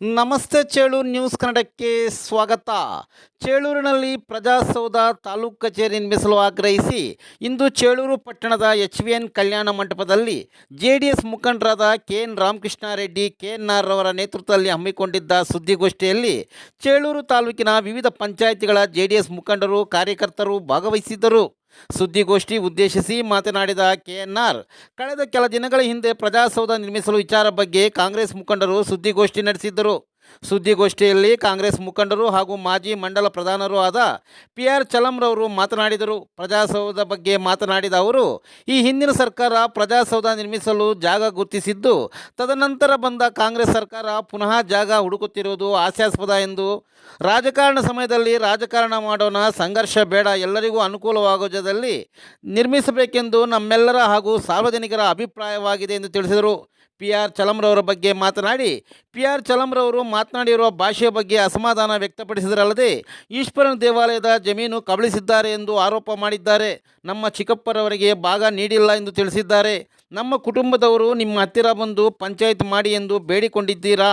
ನಮಸ್ತೆ ಚೇಳೂರು ನ್ಯೂಸ್ ಕನ್ನಡಕ್ಕೆ ಸ್ವಾಗತ. ಚೇಳೂರಿನಲ್ಲಿ ಪ್ರಜಾಸೌಧ ತಾಲೂಕು ಕಚೇರಿ ನಿರ್ಮಿಸಲು ಆಗ್ರಹಿಸಿ ಇಂದು ಚೇಳೂರು ಪಟ್ಟಣದ ಎಚ್ ವಿ ಎನ್ ಕಲ್ಯಾಣ ಮಂಟಪದಲ್ಲಿ ಜೆ ಡಿ ಎಸ್ ಮುಖಂಡರಾದ K N Ramakrishna Reddy K N R ಅವರ ನೇತೃತ್ವದಲ್ಲಿ ಹಮ್ಮಿಕೊಂಡಿದ್ದ ಸುದ್ದಿಗೋಷ್ಠಿಯಲ್ಲಿ ಚೇಳೂರು ತಾಲೂಕಿನ ವಿವಿಧ ಪಂಚಾಯಿತಿಗಳ ಜೆ ಡಿ ಎಸ್ ಮುಖಂಡರು, ಕಾರ್ಯಕರ್ತರು ಭಾಗವಹಿಸಿದ್ದರು. ಸುದ್ದಿಗೋಷ್ಠಿ ಉದ್ದೇಶಿಸಿ ಮಾತನಾಡಿದ ಕೆಎನ್ಆರ್ ಕಳೆದ ಕೆಲ ದಿನಗಳ ಹಿಂದೆ ಪ್ರಜಾಸೌಧ ನಿರ್ಮಿಸಲು ವಿಚಾರ ಬಗ್ಗೆ ಕಾಂಗ್ರೆಸ್ ಮುಖಂಡರು ಸುದ್ದಿಗೋಷ್ಠಿ ನಡೆಸಿದ್ದರು. ಸುದ್ದಿಗೋಷ್ಠಿಯಲ್ಲಿ ಕಾಂಗ್ರೆಸ್ ಮುಖಂಡರು ಹಾಗೂ ಮಾಜಿ ಮಂಡಲ ಪ್ರಧಾನರೂ ಆದ ಪಿ ಆರ್ ಚಲಂರವರು ಮಾತನಾಡಿದರು. ಪ್ರಜಾಸೌಧ ಬಗ್ಗೆ ಮಾತನಾಡಿದ ಅವರು, ಈ ಹಿಂದಿನ ಸರ್ಕಾರ ಪ್ರಜಾಸೌಧ ನಿರ್ಮಿಸಲು ಜಾಗ ಗುರುತಿಸಿದ್ದು, ತದನಂತರ ಬಂದ ಕಾಂಗ್ರೆಸ್ ಸರ್ಕಾರ ಪುನಃ ಜಾಗ ಹುಡುಕುತ್ತಿರುವುದು ಹಾಸ್ಯಾಸ್ಪದ ಎಂದು ರಾಜಕಾರಣ ಸಮಯದಲ್ಲಿ ರಾಜಕಾರಣ ಮಾಡೋಣ, ಸಂಘರ್ಷ ಬೇಡ, ಎಲ್ಲರಿಗೂ ಅನುಕೂಲವಾಗುವುದರಲ್ಲಿ ನಿರ್ಮಿಸಬೇಕೆಂದು ನಮ್ಮೆಲ್ಲರ ಹಾಗೂ ಸಾರ್ವಜನಿಕರ ಅಭಿಪ್ರಾಯವಾಗಿದೆ ಎಂದು ತಿಳಿಸಿದರು. ಪಿ ಆರ್ ಚಲಮ್ರವರ ಬಗ್ಗೆ ಮಾತನಾಡಿ ಪಿ ಆರ್ ಚಲಮ್ರವರು ಮಾತನಾಡಿರುವ ಭಾಷೆಯ ಬಗ್ಗೆ ಅಸಮಾಧಾನ ವ್ಯಕ್ತಪಡಿಸಿದರಲ್ಲದೆ, ಈಶ್ವರನ ದೇವಾಲಯದ ಜಮೀನು ಕಬಳಿಸಿದ್ದಾರೆ ಎಂದು ಆರೋಪ ಮಾಡಿದ್ದಾರೆ. ನಮ್ಮ ಚಿಕ್ಕಪ್ಪರವರಿಗೆ ಭಾಗ ನೀಡಿಲ್ಲ ಎಂದು ತಿಳಿಸಿದ್ದಾರೆ. ನಮ್ಮ ಕುಟುಂಬದವರು ನಿಮ್ಮ ಹತ್ತಿರ ಬಂದು ಪಂಚಾಯತ್ ಮಾಡಿ ಎಂದು ಬೇಡಿಕೊಂಡಿದ್ದೀರಾ?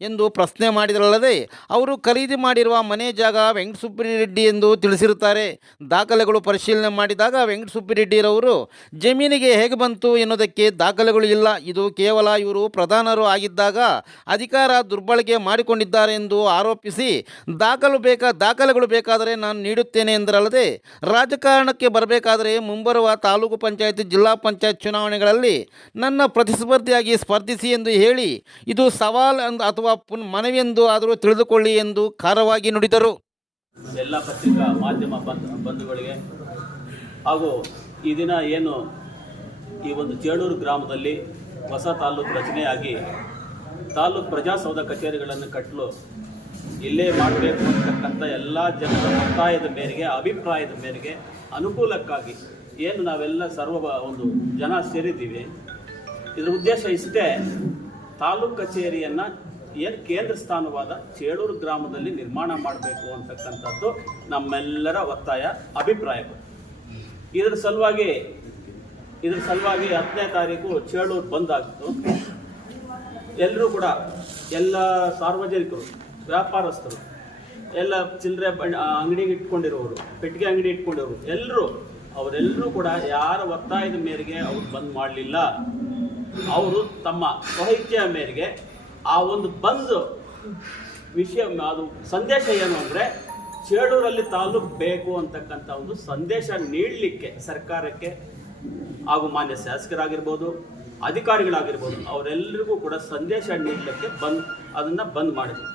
ಎಂದು ಪ್ರಶ್ನೆ ಮಾಡಿದರಲ್ಲದೆ, ಅವರು ಖರೀದಿ ಮಾಡಿರುವ ಮನೆ ಜಾಗ ವೆಂಕಟಸುಬ್ಬಿರೆಡ್ಡಿ ಎಂದು ತಿಳಿಸಿರುತ್ತಾರೆ. ದಾಖಲೆಗಳು ಪರಿಶೀಲನೆ ಮಾಡಿದಾಗ ವೆಂಕಟಸುಬ್ಬಿರೆಡ್ಡಿರವರು ಜಮೀನಿಗೆ ಹೇಗೆ ಬಂತು ಎನ್ನುವುದಕ್ಕೆ ದಾಖಲೆಗಳು ಇಲ್ಲ. ಇದು ಕೇವಲ ಇವರು ಪ್ರಧಾನರು ಆಗಿದ್ದಾಗ ಅಧಿಕಾರ ದುರ್ಬಳಕೆ ಮಾಡಿಕೊಂಡಿದ್ದಾರೆ ಎಂದು ಆರೋಪಿಸಿ, ದಾಖಲು ಬೇಕಾ, ದಾಖಲೆಗಳು ಬೇಕಾದರೆ ನಾನು ನೀಡುತ್ತೇನೆ ಎಂದರಲ್ಲದೆ, ರಾಜಕಾರಣಕ್ಕೆ ಬರಬೇಕಾದರೆ ಮುಂಬರುವ ತಾಲೂಕು ಪಂಚಾಯತ್ ಜಿಲ್ಲಾ ಪಂಚಾಯತ್ ಚುನಾವಣೆಗಳಲ್ಲಿ ನನ್ನ ಪ್ರತಿಸ್ಪರ್ಧಿಯಾಗಿ ಸ್ಪರ್ಧಿಸಿ ಎಂದು ಹೇಳಿ, ಇದು ಸವಾಲ್ ಅಥವಾ ಪುನ್ ಮನವಿಯೆಂದು ಆದರೂ ತಿಳಿದುಕೊಳ್ಳಿ ಎಂದು ಖಾರವಾಗಿ ನುಡಿದರು. ಎಲ್ಲ ಪತ್ರಿಕಾ ಮಾಧ್ಯಮ ಬಂಧು ಬಂಧುಗಳಿಗೆ ಹಾಗೂ ಈ ದಿನ ಏನು ಈ ಒಂದು ಚೇಳೂರು ಗ್ರಾಮದಲ್ಲಿ ಹೊಸ ತಾಲೂಕು ರಚನೆಯಾಗಿ ತಾಲೂಕು ಪ್ರಜಾಸೌಧ ಕಚೇರಿಗಳನ್ನು ಕಟ್ಟಲು ಇಲ್ಲೇ ಮಾಡಬೇಕು ಅಂತಕ್ಕಂಥ ಎಲ್ಲ ಜನರ ಒತ್ತಾಯದ ಮೇರೆಗೆ, ಅಭಿಪ್ರಾಯದ ಮೇರೆಗೆ ಅನುಕೂಲಕ್ಕಾಗಿ ಏನು ನಾವೆಲ್ಲ ಸರ್ವ ಒಂದು ಜನ ಸೇರಿದ್ದೀವಿ. ಇದರ ಉದ್ದೇಶ ಇಷ್ಟೇ ತಾಲೂಕು ಕಚೇರಿಯನ್ನು ಏನು ಕೇಂದ್ರ ಸ್ಥಾನವಾದ ಚೇಳೂರು ಗ್ರಾಮದಲ್ಲಿ ನಿರ್ಮಾಣ ಮಾಡಬೇಕು ಅಂತಕ್ಕಂಥದ್ದು ನಮ್ಮೆಲ್ಲರ ಒತ್ತಾಯ ಅಭಿಪ್ರಾಯಗಳು ಇದರ ಸಲುವಾಗಿ ಇದರ ಸಲುವಾಗಿ ಹತ್ತನೇ ತಾರೀಕು ಚೇಳೂರು ಬಂದಾಗಿತ್ತು ಎಲ್ಲರೂ ಕೂಡ, ಎಲ್ಲ ಸಾರ್ವಜನಿಕರು, ವ್ಯಾಪಾರಸ್ಥರು, ಎಲ್ಲ ಚಿಲ್ಲರೆ ಬಣ್ಣ ಅಂಗಡಿಗೆ ಇಟ್ಕೊಂಡಿರೋರು, ಪೆಟ್ಟಿಗೆ ಅಂಗಡಿ ಇಟ್ಕೊಂಡಿರೋರು ಎಲ್ಲರೂ ಅವರೆಲ್ಲರೂ ಕೂಡ ಯಾರ ಒತ್ತಾಯದ ಮೇರೆಗೆ ಅವ್ರು ಬಂದ್ ಮಾಡಲಿಲ್ಲ. ಅವರು ತಮ್ಮ ಸಾಹಿತ್ಯ ಮೇರೆಗೆ ಆ ಒಂದು ಬಂದ್ ವಿಷಯ ಅದು ಸಂದೇಶ ಏನು ಅಂದರೆ ಚೇಳೂರಲ್ಲಿ ತಾಲೂಕು ಬೇಕು ಅಂತಕ್ಕಂಥ ಒಂದು ಸಂದೇಶ ನೀಡಲಿಕ್ಕೆ ಸರ್ಕಾರಕ್ಕೆ ಹಾಗೂ ಮಾನ್ಯ ಶಾಸಕರಾಗಿರ್ಬೋದು, ಅಧಿಕಾರಿಗಳಾಗಿರ್ಬೋದು ಅವರೆಲ್ಲರಿಗೂ ಕೂಡ ಸಂದೇಶ ನೀಡಲಿಕ್ಕೆ ಬಂದ್ ಅದನ್ನು ಬಂದ್ ಮಾಡಿದ್ರು.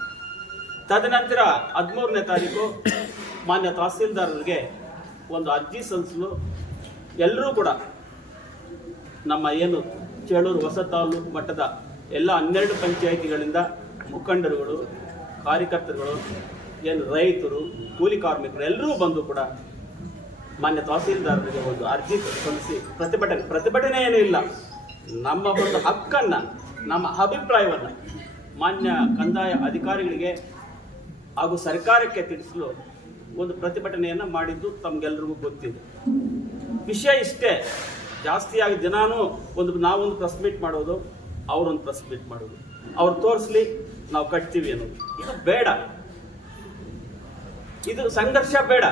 ತದನಂತರ ಹದಿಮೂರನೇ ತಾರೀಕು ಮಾನ್ಯ ತಹಸೀಲ್ದಾರರಿಗೆ ಒಂದು ಅರ್ಜಿ ಸಲ್ಲಿಸಲು ಎಲ್ಲರೂ ಕೂಡ ನಮ್ಮ ಏನು ಚೇಳೂರು ಹೊಸ ತಾಲೂಕು ಮಟ್ಟದ ಎಲ್ಲ ಹನ್ನೆರಡು ಪಂಚಾಯಿತಿಗಳಿಂದ ಮುಖಂಡರುಗಳು, ಕಾರ್ಯಕರ್ತರುಗಳು, ಏನು ರೈತರು, ಕೂಲಿ ಕಾರ್ಮಿಕರು ಎಲ್ಲರೂ ಬಂದು ಕೂಡ ಮಾನ್ಯ ತಹಸೀಲ್ದಾರರಿಗೆ ಒಂದು ಅರ್ಜಿ ಸಲ್ಲಿಸಿ ಪ್ರತಿಭಟನೆ. ಪ್ರತಿಭಟನೆ ಏನೂ ಇಲ್ಲ. ನಮ್ಮ ಒಂದು ಹಕ್ಕನ್ನು, ನಮ್ಮ ಅಭಿಪ್ರಾಯವನ್ನು ಮಾನ್ಯ ಕಂದಾಯ ಅಧಿಕಾರಿಗಳಿಗೆ ಹಾಗೂ ಸರ್ಕಾರಕ್ಕೆ ತಿಳಿಸಲು ಒಂದು ಪ್ರತಿಭಟನೆಯನ್ನು ಮಾಡಿದ್ದು ತಮಗೆಲ್ಲರಿಗೂ ಗೊತ್ತಿದೆ. ವಿಷಯ ಇಷ್ಟೇ. ಜಾಸ್ತಿಯಾಗಿ ದಿನಾನೂ ಒಂದು ನಾವೊಂದು ಪ್ರೆಸ್ ಮೀಟ್ ಮಾಡೋದು ಅವರೊಂದು ಪ್ರೆಸ್ ಮೀಟ್ ಮಾಡೋದು. ಅವ್ರು ತೋರಿಸ್ಲಿ ನಾವು ಕಟ್ತೀವಿ ಅನ್ನೋದು. ಇದು ಬೇಡ. ಇದು ಸಂಘರ್ಷ ಬೇಡ.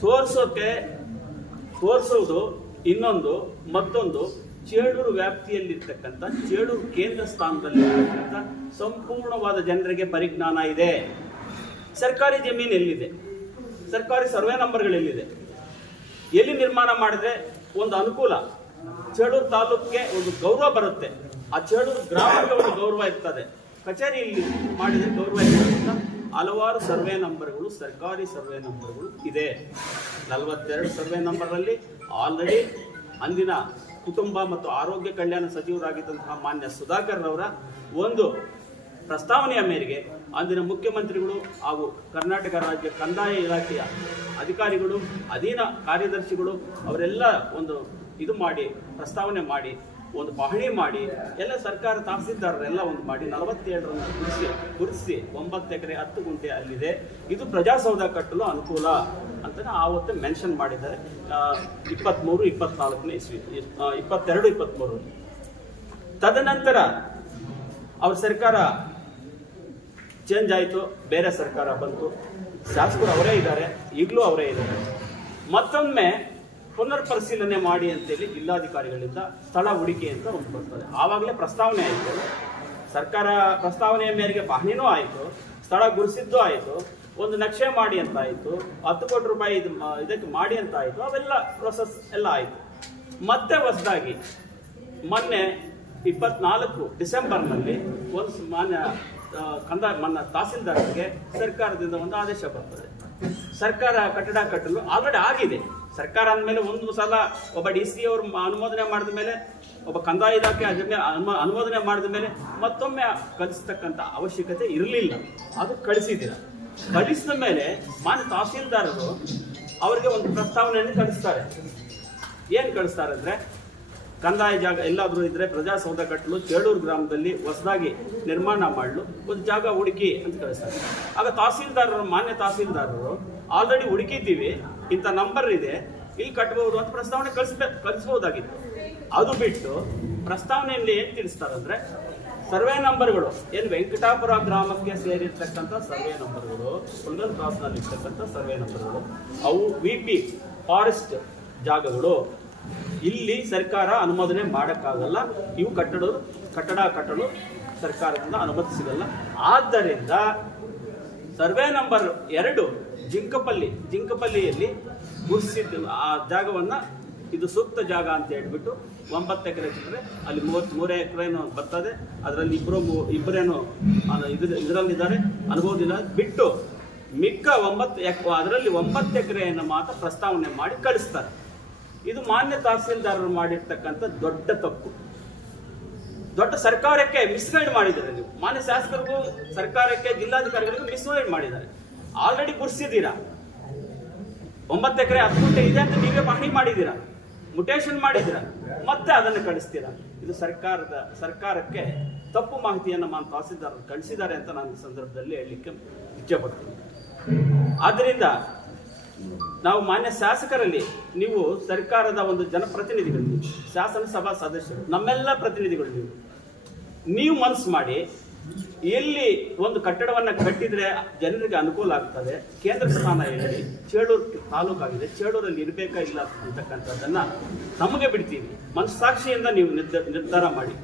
ತೋರಿಸೋಕೆ ತೋರಿಸೋದು ಇನ್ನೊಂದು, ಮತ್ತೊಂದು ಚೇಳೂರು ವ್ಯಾಪ್ತಿಯಲ್ಲಿರ್ತಕ್ಕಂಥ ಚೇಳೂರು ಕೇಂದ್ರ ಸ್ಥಾನದಲ್ಲಿರ್ತಕ್ಕಂಥ ಸಂಪೂರ್ಣವಾದ ಜನರಿಗೆ ಪರಿಜ್ಞಾನ ಇದೆ. ಸರ್ಕಾರಿ ಜಮೀನು ಎಲ್ಲಿದೆ? ಸರ್ಕಾರಿ ಸರ್ವೆ ನಂಬರ್ಗಳು ಎಲ್ಲಿದೆ? ಎಲ್ಲಿ ನಿರ್ಮಾಣ ಮಾಡಿದ್ರೆ ಒಂದು ಅನುಕೂಲ? ಚೇಳೂರು ತಾಲೂಕಿಗೆ ಒಂದು ಗೌರವ ಬರುತ್ತೆ. ಆ ಚೇಳೂರು ಗ್ರಾಮಕ್ಕೆ ಒಂದು ಗೌರವ ಇರ್ತದೆ. ಕಚೇರಿ ಇಲ್ಲಿ ಮಾಡಿದ ಗೌರವ ಇರ್ತದೆ ಹಲವಾರು ಸರ್ವೆ ನಂಬರ್ಗಳು, ಸರ್ಕಾರಿ ಸರ್ವೆ ನಂಬರ್ಗಳು ಇದೆ. ನಲವತ್ತೆರಡು ಸರ್ವೆ ನಂಬರಲ್ಲಿ ಆಲ್ರೆಡಿ ಅಂದಿನ ಕುಟುಂಬ ಮತ್ತು ಆರೋಗ್ಯ ಕಲ್ಯಾಣ ಸಚಿವರಾಗಿದ್ದಂತಹ ಮಾನ್ಯ ಸುಧಾಕರ್ ರವರ ಒಂದು ಪ್ರಸ್ತಾವನೆಯ ಮೇರೆಗೆ ಅಂದಿನ ಮುಖ್ಯಮಂತ್ರಿಗಳು ಹಾಗೂ ಕರ್ನಾಟಕ ರಾಜ್ಯ ಕಂದಾಯ ಇಲಾಖೆಯ ಅಧಿಕಾರಿಗಳು, ಅಧೀನ ಕಾರ್ಯದರ್ಶಿಗಳು ಅವರೆಲ್ಲ ಒಂದು ಇದು ಮಾಡಿ, ಪ್ರಸ್ತಾವನೆ ಮಾಡಿ, ಒಂದು ಪಹಣಿ ಮಾಡಿ, ಎಲ್ಲ ಸರ್ಕಾರ ತಹಸೀಲ್ದಾರರೆಲ್ಲ ಒಂದು ಮಾಡಿ, ನಲವತ್ತೇಳರನ್ನು ಗುರುಸಿ ಗುರುತಿಸಿ ಒಂಬತ್ತು ಎಕರೆ ಹತ್ತು ಗುಂಟೆ ಅಲ್ಲಿದೆ. ಇದು ಪ್ರಜಾಸೌಧ ಕಟ್ಟಲು ಅನುಕೂಲ ಅಂತ ಆವತ್ತು ಮೆನ್ಷನ್ ಮಾಡಿದ್ದಾರೆ. ಇಪ್ಪತ್ತ್ಮೂರು ಇಪ್ಪತ್ನಾಲ್ಕನೇ ಇಸ್ವಿ ಇಪ್ಪತ್ತೆರಡು ಇಪ್ಪತ್ತ್ಮೂರು ತದನಂತರ ಅವ್ರ ಸರ್ಕಾರ ಚೇಂಜ್ ಆಯಿತು, ಬೇರೆ ಸರ್ಕಾರ ಬಂತು. ಶಾಸಕರು ಅವರೇ ಇದ್ದಾರೆ, ಈಗಲೂ ಅವರೇ ಇದ್ದಾರೆ. ಮತ್ತೊಮ್ಮೆ ಪುನರ್ ಪರಿಶೀಲನೆ ಮಾಡಿ ಅಂತೇಳಿ ಜಿಲ್ಲಾಧಿಕಾರಿಗಳಿಂದ ಸ್ಥಳ ಹುಡುಕಿ ಅಂತ ಒಂದು ಬರ್ತದೆ. ಆವಾಗಲೇ ಪ್ರಸ್ತಾವನೆ ಆಯಿತು. ಸರ್ಕಾರ ಪ್ರಸ್ತಾವನೆಯ ಮೇರೆಗೆ ಪಹಣಿನೂ ಆಯಿತು, ಸ್ಥಳ ಗುರುಸಿದ್ದು ಆಯಿತು, ಒಂದು ನಕ್ಷೆ ಮಾಡಿ ಅಂತ ಆಯಿತು ಹತ್ತು ಕೋಟಿ ರೂಪಾಯಿ ಇದು ಇದಕ್ಕೆ ಮಾಡಿ ಅಂತ ಆಯಿತು ಅವೆಲ್ಲ ಪ್ರೊಸೆಸ್ ಎಲ್ಲ ಆಯಿತು. ಮತ್ತೆ ಹೊಸದಾಗಿ ಮೊನ್ನೆ ಇಪ್ಪತ್ನಾಲ್ಕು ಡಿಸೆಂಬರ್ನಲ್ಲಿ ಒಂದು ಮಾನ್ಯ ಕಂದ ಮನ್ನ ತಹಸೀಲ್ದಾರರಿಗೆ ಸರ್ಕಾರದಿಂದ ಒಂದು ಆದೇಶ ಬರ್ತದೆ. ಸರ್ಕಾರ ಕಟ್ಟಡ ಕಟ್ಟಲು ಆಲ್ರೆಡಿ ಆಗಿದೆ. ಸರ್ಕಾರ ಅಂದಮೇಲೆ ಒಂದು ಸಲ ಒಬ್ಬ ಡಿ ಸಿ ಅವರು ಅನುಮೋದನೆ ಮಾಡಿದ ಮೇಲೆ, ಒಬ್ಬ ಕಂದಾಯ ಇಲಾಖೆ ಮೇಲೆ ಅನುಮ- ಅನುಮೋದನೆ ಮಾಡಿದ ಮೇಲೆ ಮತ್ತೊಮ್ಮೆ ಕಲಿಸ್ತಕ್ಕಂಥ ಅವಶ್ಯಕತೆ ಇರಲಿಲ್ಲ. ಅದು ಕಳಿಸಿದ್ದೀರ ಕಳಿಸಿದ ಮೇಲೆ ಮಾನ್ಯ ತಹಸೀಲ್ದಾರರು ಅವರಿಗೆ ಒಂದು ಪ್ರಸ್ತಾವನೆಯನ್ನು ಕಳಿಸ್ತಾರೆ. ಏನು ಕಳಿಸ್ತಾರೆ ಅಂದರೆ ಕಂದಾಯ ಜಾಗ ಎಲ್ಲಾದರೂ ಇದ್ದರೆ ಪ್ರಜಾಸೌಧ ಕಟ್ಟಲು ಚೇಳೂರು ಗ್ರಾಮದಲ್ಲಿ ಹೊಸದಾಗಿ ನಿರ್ಮಾಣ ಮಾಡಲು. ಒಂದು ಜಾಗ ಹುಡುಕಿ ಅಂತ ಕಳಿಸ್ತಾರೆ. ಆಗ ತಹಸೀಲ್ದಾರರು, ಮಾನ್ಯ ತಹಸೀಲ್ದಾರರು, ಆಲ್ರೆಡಿ ಹುಡುಕಿದ್ದೀವಿ, ಇಂಥ ನಂಬರ್ ಇದೆ, ಇಲ್ಲಿ ಕಟ್ಟಬಹುದು ಅಂತ ಪ್ರಸ್ತಾವನೆ ಕಳಿಸ್ಬೇ, ಕಳಿಸ್ಬೋದಾಗಿತ್ತು. ಅದು ಬಿಟ್ಟು ಪ್ರಸ್ತಾವನೆಯಲ್ಲಿ ಏನು ತಿಳಿಸ್ತಾರಂದ್ರೆ, ಸರ್ವೆ ನಂಬರ್ಗಳು, ಏನು ವೆಂಕಟಾಪುರ ಗ್ರಾಮಕ್ಕೆ ಸೇರಿರ್ತಕ್ಕಂಥ ಸರ್ವೆ ನಂಬರ್ಗಳು, ಕುಂದನ್ ಕ್ರಾಸ್ನಲ್ಲಿ ಇರ್ತಕ್ಕಂಥ ಸರ್ವೆ ನಂಬರ್ಗಳು, ಅವು ವಿ ಪಿ ಫಾರೆಸ್ಟ್ ಜಾಗಗಳು. ಇಲ್ಲಿ ಸರ್ಕಾರ ಅನುಮೋದನೆ ಮಾಡೋಕ್ಕಾಗಲ್ಲ. ಇವು ಕಟ್ಟಡ ಕಟ್ಟಡ ಕಟ್ಟಲು ಸರ್ಕಾರದಿಂದ ಅನುಮತಿ ಸಿಗಲ್ಲ ಆದ್ದರಿಂದ ಸರ್ವೆ ನಂಬರ್ ಎರಡು ಜಿಂಕಪಲ್ಲಿ, ಜಿಂಕಪಲ್ಲಿಯಲ್ಲಿ ಗುರ್ಸಿದ್ದು ಆ ಜಾಗವನ್ನು ಇದು ಸೂಕ್ತ ಜಾಗ ಅಂತ ಹೇಳ್ಬಿಟ್ಟು ಒಂಬತ್ತು ಎಕರೆ ಸಿಕ್ಕರೆ ಅಲ್ಲಿ ಮೂವತ್ತ್, ಮೂರೇ ಎಕರೆನೂ ಬರ್ತದೆ. ಅದರಲ್ಲಿ ಇಬ್ಬರು ಇಬ್ಬರೇನು ಇದ್ರ, ಇದರಲ್ಲಿದ್ದಾರೆ. ಅನುಭವದಿಲ್ಲ ಬಿಟ್ಟು ಮಿಕ್ಕ ಒಂಬತ್ತು ಎಕ್, ಅದರಲ್ಲಿ ಒಂಬತ್ತು ಎಕರೆಯನ್ನು ಮಾತ್ರ ಪ್ರಸ್ತಾವನೆ ಮಾಡಿ ಕಳಿಸ್ತಾರೆ. ಇದು ಮಾನ್ಯ ತಹಸೀಲ್ದಾರರು ಮಾಡಿರ್ತಕ್ಕಂಥ ದೊಡ್ಡ ತಪ್ಪು. ದೊಡ್ಡ ಸರ್ಕಾರಕ್ಕೆ ಮಿಸ್ಗೈಡ್ ಮಾಡಿದ್ದಾರೆ ನೀವು. ಮಾನ್ಯ ಶಾಸಕರಿಗೂ, ಸರ್ಕಾರಕ್ಕೆ, ಜಿಲ್ಲಾಧಿಕಾರಿಗಳಿಗೂ ಮಿಸ್ಗೈಡ್ ಮಾಡಿದ್ದಾರೆ. ಆಲ್ರೆಡಿ ಗುರ್ಸಿದ್ದೀರಾ? ಒಂಬತ್ತು ಎಕರೆ ಹತ್ತು ಗುಂಟೆ ಇದೆ ಅಂತ ನೀವೇ ಪಹಣಿ ಮಾಡಿದ್ದೀರಾ? ಮುಟೇಶನ್ ಮಾಡಿದ್ದೀರಾ? ಮತ್ತೆ ಅದನ್ನು ಕಳಿಸ್ತೀರಾ? ಇದು ಸರ್ಕಾರದ, ಸರ್ಕಾರಕ್ಕೆ ತಪ್ಪು ಮಾಹಿತಿಯನ್ನು ಮಾನ್ ತಹಸೀಲ್ದಾರರು ಕಳಿಸಿದ್ದಾರೆ ಅಂತ ನಾನು ಈ ಸಂದರ್ಭದಲ್ಲಿ ಹೇಳಲಿಕ್ಕೆ ಇಚ್ಛೆಪಡ್ತೀನಿ ಆದ್ದರಿಂದ ನಾವು ಮಾನ್ಯ ಶಾಸಕರಲ್ಲಿ ನೀವು ಸರ್ಕಾರದ ಒಂದು ಜನಪ್ರತಿನಿಧಿಗಳು ನೀವು ಶಾಸನ ಸಭಾ ಸದಸ್ಯರು, ನಮ್ಮೆಲ್ಲ ಪ್ರತಿನಿಧಿಗಳು ನೀವು ನೀವು ಮನಸ್ಸು ಮಾಡಿ, ಎಲ್ಲಿ ಒಂದು ಕಟ್ಟಡವನ್ನು ಕಟ್ಟಿದರೆ ಜನರಿಗೆ ಅನುಕೂಲ ಆಗ್ತದೆ, ಕೇಂದ್ರ ಸ್ಥಾನ ಹೇಳಿ, ಚೇಳೂರು ತಾಲೂಕಾಗಿದೆ, ಚೇಳೂರಲ್ಲಿ ಇರಬೇಕಾ ಇಲ್ಲ ಅಂತಕ್ಕಂಥದ್ದನ್ನು ನಮಗೆ ಬಿಡ್ತೀವಿ. ಮನಸ್ಸಾಕ್ಷಿಯಿಂದ ನೀವು ನಿರ್ಧಾರ ಮಾಡಿ.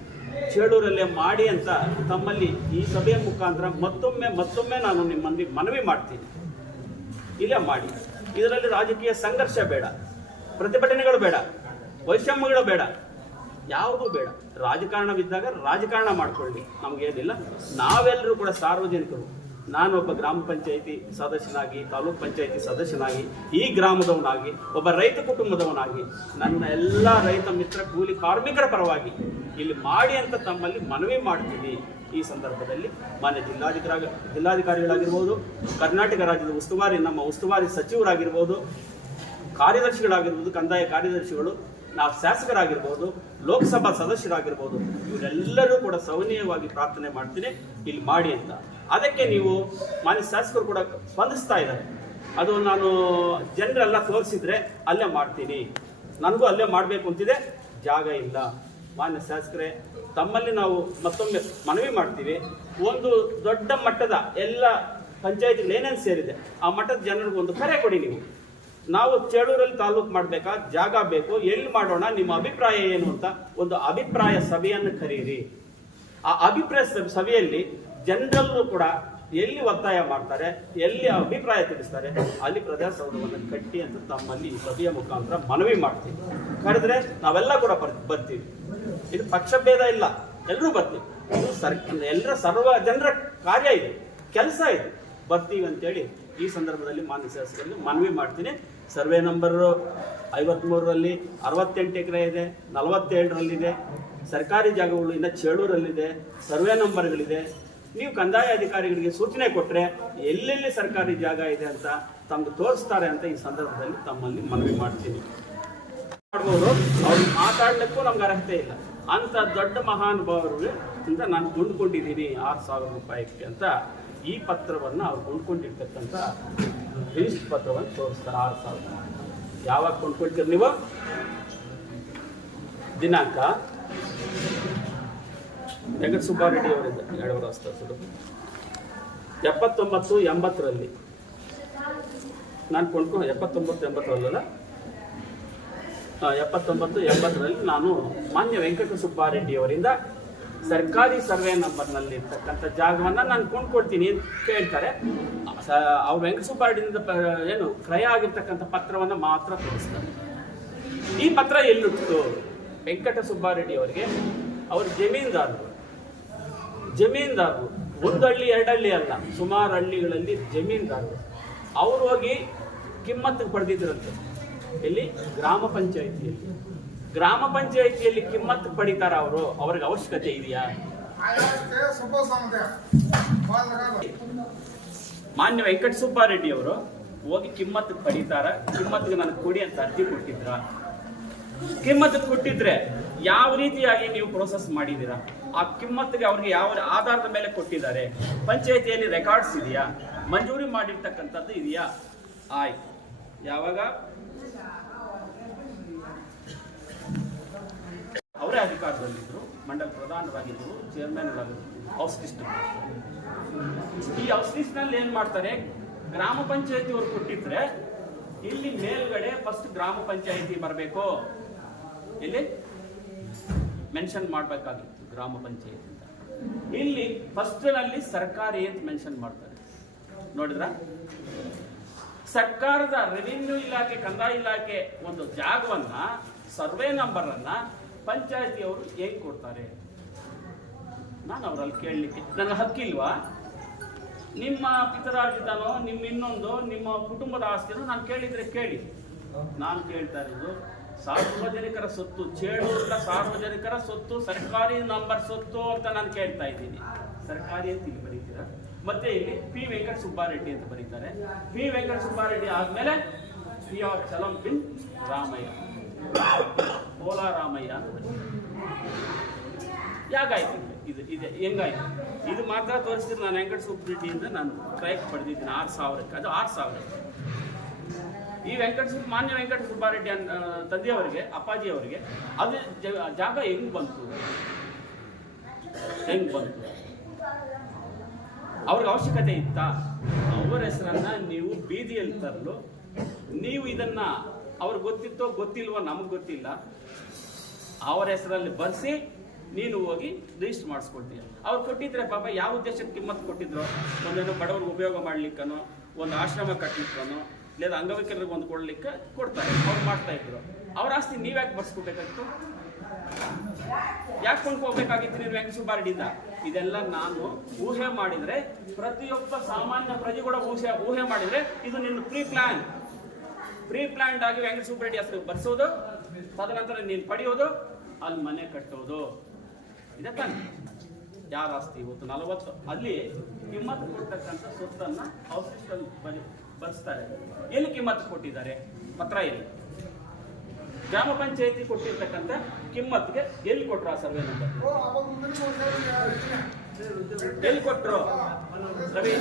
ಚೇಳೂರಲ್ಲೇ ಮಾಡಿ ಅಂತ ತಮ್ಮಲ್ಲಿ ಈ ಸಭೆಯ ಮುಖಾಂತರ ಮತ್ತೊಮ್ಮೆ ಮತ್ತೊಮ್ಮೆ ನಾನು ನಿಮ್ಮಲ್ಲಿ ಮನವಿ ಮಾಡ್ತೀನಿ. ಇಲ್ಲೇ ಮಾಡಿ. ಇದರಲ್ಲಿ ರಾಜಕೀಯ ಸಂಘರ್ಷ ಬೇಡ, ಪ್ರತಿಭಟನೆಗಳು ಬೇಡ, ವೈಷಮ್ಯಗಳು ಬೇಡ, ಯಾವುದು ಬೇಡ. ರಾಜಕಾರಣವಿದ್ದಾಗ ರಾಜಕಾರಣ ಮಾಡಿಕೊಳ್ಳಿ, ನಮಗೇನಿಲ್ಲ. ನಾವೆಲ್ಲರೂ ಕೂಡ ಸಾರ್ವಜನಿಕರು. ನಾನು ಒಬ್ಬ ಗ್ರಾಮ ಪಂಚಾಯಿತಿ ಸದಸ್ಯನಾಗಿ, ತಾಲೂಕ್ ಪಂಚಾಯಿತಿ ಸದಸ್ಯನಾಗಿ, ಈ ಗ್ರಾಮದವನಾಗಿ, ಒಬ್ಬ ರೈತ ಕುಟುಂಬದವನಾಗಿ, ನನ್ನ ಎಲ್ಲ ರೈತ ಮಿತ್ರ, ಕೂಲಿ ಕಾರ್ಮಿಕರ ಪರವಾಗಿ ಇಲ್ಲಿ ಮಾಡಿ ಅಂತ ತಮ್ಮಲ್ಲಿ ಮನವಿ ಮಾಡ್ತೀನಿ ಈ ಸಂದರ್ಭದಲ್ಲಿ ಮಾನ್ಯ ಜಿಲ್ಲಾಧಿಕಾರಿ ಜಿಲ್ಲಾಧಿಕಾರಿಗಳಾಗಿರ್ಬೋದು, ಕರ್ನಾಟಕ ರಾಜ್ಯದ ಉಸ್ತುವಾರಿ, ನಮ್ಮ ಉಸ್ತುವಾರಿ ಸಚಿವರಾಗಿರ್ಬೋದು, ಕಾರ್ಯದರ್ಶಿಗಳಾಗಿರ್ಬೋದು, ಕಂದಾಯ ಕಾರ್ಯದರ್ಶಿಗಳು, ನಾವು ಶಾಸಕರಾಗಿರ್ಬೋದು, ಲೋಕಸಭಾ ಸದಸ್ಯರಾಗಿರ್ಬೋದು, ಇವರೆಲ್ಲರೂ ಕೂಡ ಸವನೀಯವಾಗಿ ಪ್ರಾರ್ಥನೆ ಮಾಡ್ತೀನಿ. ಇಲ್ಲಿ ಮಾಡಿ ಅಂತ. ಅದಕ್ಕೆ ನೀವು ಮಾನ್ಯ ಶಾಸಕರು ಕೂಡ ಸ್ಪಂದಿಸ್ತಾ ಇದ್ದಾರೆ. ಅದು ನಾನು ಜನರೆಲ್ಲ ತೋರಿಸಿದ್ರೆ ಅಲ್ಲೇ ಮಾಡ್ತೀನಿ. ನನಗೂ ಅಲ್ಲೇ ಮಾಡಬೇಕು ಅಂತಿದೆ. ಜಾಗ ಇಲ್ಲ. ಮಾನ್ಯ ಶಾಸಕರೇ, ತಮ್ಮಲ್ಲಿ ನಾವು ಮತ್ತೊಮ್ಮೆ ಮನವಿ ಮಾಡ್ತೀವಿ. ಒಂದು ದೊಡ್ಡ ಮಟ್ಟದ ಎಲ್ಲ ಪಂಚಾಯತಿಗಳು ಏನೇನು ಸೇರಿದೆ, ಆ ಮಟ್ಟದ ಜನರಿಗೆ ಒಂದು ಕರೆ ಕೊಡಿ ನೀವು. ನಾವು ಚೇಳೂರಲ್ಲಿ ತಾಲೂಕು ಮಾಡಬೇಕಾ, ಜಾಗ ಬೇಕು, ಎಲ್ಲಿ ಮಾಡೋಣ, ನಿಮ್ಮ ಅಭಿಪ್ರಾಯ ಏನು ಅಂತ ಒಂದು ಅಭಿಪ್ರಾಯ ಸಭೆಯನ್ನು ಕರೀರಿ. ಆ ಅಭಿಪ್ರಾಯ ಸಭೆ- ಸಭೆಯಲ್ಲಿ ಜನರಲ್ಲೂ ಕೂಡ ಎಲ್ಲಿ ಒತ್ತಾಯ ಮಾಡ್ತಾರೆ, ಎಲ್ಲಿ ಅಭಿಪ್ರಾಯ ತಿಳಿಸ್ತಾರೆ, ಅಲ್ಲಿ ಪ್ರಜಾಸೌಧವನ್ನು ಕಟ್ಟಿ ಅಂತ ತಮ್ಮಲ್ಲಿ ಈ ಸಭೆಯ ಮುಖಾಂತರ ಮನವಿ ಮಾಡ್ತೀವಿ. ಕರೆದ್ರೆ ನಾವೆಲ್ಲ ಕೂಡ ಬರ್, ಬರ್ತೀವಿ. ಇದು ಪಕ್ಷಭೇದ ಇಲ್ಲ. ಎಲ್ಲರೂ ಬರ್ತೀವಿ. ಇದು ಸರ್, ಎಲ್ಲರ ಸರ್ವ ಜನರ ಕಾರ್ಯ ಇದು, ಕೆಲಸ ಇದು. ಬರ್ತೀವಿ ಅಂತೇಳಿ ಈ ಸಂದರ್ಭದಲ್ಲಿ ಮಾನ್ಯ ಶಾಸಕರಿಗೆ ಮನವಿ ಮಾಡ್ತೀನಿ. ಸರ್ವೆ ನಂಬರ್ ಐವತ್ಮೂರರಲ್ಲಿ ಅರವತ್ತೆಂಟು ಎಕರೆ ಇದೆ, ನಲವತ್ತೇಳರಲ್ಲಿದೆ, ಸರ್ಕಾರಿ ಜಾಗಗಳು ಇನ್ನು ಚೇಳೂರಲ್ಲಿದೆ, ಸರ್ವೆ ನಂಬರ್ಗಳಿದೆ. ನೀವು ಕಂದಾಯ ಅಧಿಕಾರಿಗಳಿಗೆ ಸೂಚನೆ ಕೊಟ್ಟರೆ ಎಲ್ಲೆಲ್ಲಿ ಸರ್ಕಾರಿ ಜಾಗ ಇದೆ ಅಂತ ತಮ್ಗೆ ತೋರಿಸ್ತಾರೆ ಅಂತ ಈ ಸಂದರ್ಭದಲ್ಲಿ ತಮ್ಮಲ್ಲಿ ಮನವಿ ಮಾಡ್ತೀನಿ. ಮಾಡ್ಬೋದು. ಅವ್ರು ಮಾತಾಡ್ಲಿಕ್ಕೂ ನಮ್ಗೆ ಅರ್ಹತೆ ಇಲ್ಲ. ಅಂತ ದೊಡ್ಡ ಮಹಾನುಭಾವರು ಅಂತ ನಾನು ಕೊಂಡ್ಕೊಂಡಿದ್ದೀನಿ ಆರು ಸಾವಿರ ರೂಪಾಯಿಗೆ ಅಂತ ಈ ಪತ್ರವನ್ನು ಅವ್ರು ಕೊಂಡ್ಕೊಂಡಿರ್ತಕ್ಕಂಥ ರಿಜಿಸ್ಟ್ ಪತ್ರವನ್ನು ತೋರಿಸ್ತಾರೆ, ಆರು ಸಾವಿರ ಯಾವಾಗ ಕೊಂಡ್ಕೊಳ್ತೀರಿ ನೀವು? ದಿನಾಂಕ? ವೆಂಕಟ ಸುಬ್ಬಾರೆಡ್ಡಿ ಅವರಿಂದ ಎರಡು ವರ್ಷ ಎಪ್ಪತ್ತೊಂಬತ್ತು ಎಂಬತ್ತರಲ್ಲಿ. ನಾನು ಕೊಂಡ್ಕೊಂಡು ಎಪ್ಪತ್ತೊಂಬತ್ತು ಎಂಬತ್ತರಲ್ಲ? ಎಪ್ಪತ್ತೊಂಬತ್ತು, ಎಂಬತ್ತರಲ್ಲಿ ನಾನು ಮಾನ್ಯ ವೆಂಕಟ ಸುಬ್ಬಾರೆಡ್ಡಿ ಅವರಿಂದ ಸರ್ಕಾರಿ ಸರ್ವೆ ನಂಬರ್ನಲ್ಲಿ ಇರ್ತಕ್ಕಂಥ ಜಾಗವನ್ನು ನಾನು ಕೊಂಡ್ಕೊಡ್ತೀನಿ ಅಂತ ಕೇಳ್ತಾರೆ. ಅವ್ರು ವೆಂಕಟಸುಬ್ಬಾರೆಡ್ಡಿಯಿಂದ ಏನು ಕ್ರಯ ಆಗಿರ್ತಕ್ಕಂಥ ಪತ್ರವನ್ನು ಮಾತ್ರ ತೋರಿಸ್ತಾರೆ. ಈ ಪತ್ರ ಎಲ್ಲಿತ್ತು? ವೆಂಕಟ ಸುಬ್ಬಾರೆಡ್ಡಿ ಅವರಿಗೆ. ಅವರು ಜಮೀನ್ದಾರರು. ಜಮೀನ್ದಾರರು. ಒಂದು ಹಳ್ಳಿ, ಎರಡು ಹಳ್ಳಿ ಅಲ್ಲ, ಸುಮಾರು ಹಳ್ಳಿಗಳಲ್ಲಿ ಜಮೀನ್ದಾರರು. ಅವ್ರು ಹೋಗಿ ಕಿಮ್ಮತ್ತು ಪಡೆದಿದ್ರಂತೆ. ಎಲ್ಲಿ ಗ್ರಾಮ ಪಂಚಾಯಿತಿಯಲ್ಲಿ. ಗ್ರಾಮ ಪಂಚಾಯಿತಿಯಲ್ಲಿ ಕಿಮ್ಮತ್ತು ಪಡಿತಾರ ಅವರು, ಅವ್ರಿಗೆ ಅವಶ್ಯಕತೆ ಇದೆಯಾ? ಮಾನ್ಯ ವೆಂಕಟ ಸುಬ್ಬಾರೆಡ್ಡಿ ಅವರು, ಹೋಗಿ ಕಿಮ್ಮತ್ತು ಪಡಿತಾರ, ಕಿಮ್ಮತ್ಗೆ ನನಗೆ ಕೊಡಿ ಅಂತ ಅರ್ಜಿ ಕೊಟ್ಟಿದ್ರ? ಕಿಮ್ಮತ್ ಕೊಟ್ಟಿದ್ರೆ ಯಾವ ರೀತಿಯಾಗಿ ನೀವು ಪ್ರೋಸೆಸ್ ಮಾಡಿದ್ದೀರಾ ಆ ಕಿಮ್ಮತ್ತಿಗೆ ಅವ್ರಿಗೆ ಯಾವ ಆಧಾರದ ಮೇಲೆ ಕೊಟ್ಟಿದ್ದಾರೆ? ಪಂಚಾಯಿತಿಯಲ್ಲಿ ರೆಕಾರ್ಡ್ಸ್ ಇದೆಯಾ? ಮಂಜೂರಿ ಮಾಡಿರ್ತಕ್ಕಂಥದ್ದು ಇದೆಯಾ? ಆಯ್ತು. ಯಾವಾಗ? ಅವರೇ ಅಧಿಕಾರದಲ್ಲಿದ್ದರು. ಮಂಡಲ ಪ್ರಧಾನರಾಗಿದ್ದರು ಚೇರ್ಮನ್ ಹೌಸ್ ಲಿಸ್ಟ್ ಈ ಹೌಸ್ನಲ್ಲಿ ಏನು ಮಾಡ್ತಾರೆ? ಗ್ರಾಮ ಪಂಚಾಯತಿ ಅವ್ರು ಕೊಟ್ಟಿದ್ರೆ ಇಲ್ಲಿ ಮೇಲ್ಗಡೆ ಫಸ್ಟ್ ಗ್ರಾಮ ಪಂಚಾಯತಿ ಬರಬೇಕು. ಇಲ್ಲಿ ಮೆನ್ಷನ್ ಮಾಡಬೇಕಾಗಿತ್ತು ಗ್ರಾಮ ಪಂಚಾಯತಿ ಅಂತ. ಇಲ್ಲಿ ಫಸ್ಟ್ನಲ್ಲಿ ಸರ್ಕಾರಿ ಅಂತ ಮೆನ್ಷನ್ ಮಾಡ್ತಾರೆ? ನೋಡಿದ್ರ? ಸರ್ಕಾರದ ರೆವಿನ್ಯೂ ಇಲಾಖೆ, ಕಂದಾಯ ಇಲಾಖೆ ಒಂದು ಜಾಗವನ್ನ ಸರ್ವೆ ನಂಬರ್ ಅನ್ನ ಪಂಚಾಯತಿಯವರು ಹೇಗೆ ಕೊಡ್ತಾರೆ? ನಾನು ಅವರಲ್ಲಿ ಕೇಳಲಿಕ್ಕೆ ನನಗೆ ಹಕ್ಕಿಲ್ವಾ ನಿಮ್ಮ ಪಿತರಾರ್ಜಿತನೋ, ನಿಮ್ಮ ಇನ್ನೊಂದು, ನಿಮ್ಮ ಕುಟುಂಬದ ಆಸ್ತಿನೋ ನಾನು ಕೇಳಿದ್ರೆ ಕೇಳಿ. ನಾನು ಕೇಳ್ತಾ ಇರೋದು, ಸಾರ್ವಜನಿಕರ ಸೊತ್ತು, ಚೇಳೂರಿನ ಸಾರ್ವಜನಿಕರ ಸೊತ್ತು, ಸರ್ಕಾರಿ ನಂಬರ್ ಸೊತ್ತು ಅಂತ ನಾನು ಕೇಳ್ತಾ ಇದ್ದೀನಿ. ಸರ್ಕಾರಿ ಅಂತ ಇಲ್ಲಿ ಬರೀತೀರಾ? ಮತ್ತೆ ಇಲ್ಲಿ ಪಿ ವೆಂಕಟ ಸುಬ್ಬಾರೆಡ್ಡಿ ಅಂತ ಬರೀತಾರೆ. ಪಿ ವೆಂಕಟ ಸುಬ್ಬಾರೆಡ್ಡಿ ಆದ್ಮೇಲೆ ಪಿ ಆರ್ ಚಲಂ ಬಿನ್ ರಾಮಯ್ಯ. ಕೋಲಾ ರಾಮಯ್ಯ ಯಾಕಾಯ್ತು ಇದು? ಇದೆ ಹೆಂಗಾಯ್ತು? ಇದು ಮಾತ್ರ ತೋರಿಸಿದ್ರೆ ನಾನು ವೆಂಕಟ ಸುಬ್ಬರೆಡ್ಡಿಯಿಂದ ನಾನು ಟ್ರೈಕ್ ಪಡೆದಿದ್ದೀನಿ ಆರು ಸಾವಿರಕ್ಕೆ. ಅದು ಆರು ಸಾವಿರ. ಈ ವೆಂಕಟ ಸುಬ್ ಮಾನ್ಯ ವೆಂಕಟ ಸುಬ್ಬಾರೆಡ್ಡಿ ಅನ್- ಆ, ತಂದೆಯವರಿಗೆ ಅಪ್ಪಾಜಿ ಅವರಿಗೆ ಅದು ಜಾಗ ಹೆಂಗ್ ಬಂತು? ಹೆಂಗ್ ಬಂತು? ಅವ್ರಿಗೆ ಅವಶ್ಯಕತೆ ಇತ್ತಾ? ಅವರ ಹೆಸರನ್ನ ನೀವು ಬೀದಿಯಲ್ಲಿ ತರಲು ನೀವು ಇದನ್ನ ಅವ್ರಿಗೆ ಗೊತ್ತಿತ್ತೋ ಗೊತ್ತಿಲ್ವೋ ನಮಗೆ ಗೊತ್ತಿಲ್ಲ. ಅವರ ಹೆಸರಲ್ಲಿ ಬರ್ಸಿ ನೀನು ಹೋಗಿ ರಿಜಿಸ್ಟರ್ ಮಾಡಿಸ್ಕೊಳ್ತೀಯ. ಅವ್ರು ಕೊಟ್ಟಿದ್ರೆ ಪಾಪ ಯಾವ ಉದ್ದೇಶಕ್ಕೆ ಕಿಮ್ಮತ್ತು ಕೊಟ್ಟಿದ್ರು? ಒಂದೇನೋ ಬಡವ್ರಿಗೆ ಉಪಯೋಗ ಮಾಡ್ಲಿಕ್ಕನೋ, ಒಂದು ಆಶ್ರಮ ಕಟ್ಟಲಿಕ್ಕನೋ లేదా ಅಂಗವಿಕಲರಿಗೆ ಒಂದು ಕೊಡ್ಲಿಕ್ಕೆ ಕೊಡ್ತಾರೆ. ಅವ್ರು ಮಾಡ್ತಾ ಇದ್ರು. ಅವ್ರ ಆಸ್ತಿ ನೀವ್ಯಾಕೆ ಬರ್ಸ್ಕೋಬೇಕಾಗಿತ್ತು ಯಾಕೆ ಕೊಂಡ್ಕೋಬೇಕಾಗಿತ್ತು ನೀನು ವೆಂಕಟ ಸುಬ್ಬಾರೆಡ್ಡಿಯಿಂದ ಇದೆಲ್ಲ ನಾನು ಊಹೆ ಮಾಡಿದ್ರೆ ಪ್ರತಿಯೊಬ್ಬ ಸಾಮಾನ್ಯ ಪ್ರಜೆ ಕೂಡ ಊಹೆ ಊಹೆ ಮಾಡಿದ್ರೆ ಇದು ನಿನ್ನ ಪ್ರೀ ಪ್ಲಾನ್ ಪ್ರೀ ಪ್ಲಾನ್ಡ್ ಆಗಿ ವೆಂಕಟ ಸುಬ್ಬರೆಡ್ಡಿ ಹೆಸರು ಬರ್ಸೋದು, ತದನಂತರ ನೀನು ಪಡೆಯೋದು, ಅಲ್ಲಿ ಮನೆ ಕಟ್ಟೋದು. ಇದೆ ತಾನೆ ಯಾರ ಆಸ್ತಿ? ಇವತ್ತು ನಲವತ್ತು. ಅಲ್ಲಿ ಕಿಮ್ಮತ್ತು ಕೊಡ್ತಕ್ಕಂಥ ಸೊತ್ತನ್ನ ಅವಶಿಷ್ಟಲ್ಲಿ ಬರಿ ಬರ್ಸ್ತಾರೆ. ಎಲ್ಲಿ ಕಿಮ್ಮತ್ತು ಕೊಟ್ಟಿದ್ದಾರೆ? ಪತ್ರ ಎಲ್ಲಿ? ಗ್ರಾಮ ಪಂಚಾಯತಿ ಕೊಟ್ಟಿರ್ತಕ್ಕಂಥ ಕಿಮ್ಮತ್ಗೆ ಎಲ್ಲಿ ಕೊಟ್ಟರು ಆ ಸರ್ವೆ ನಂಬರ್? ಎಲ್ಲಿ ಕೊಟ್ಟರು ರವಿ.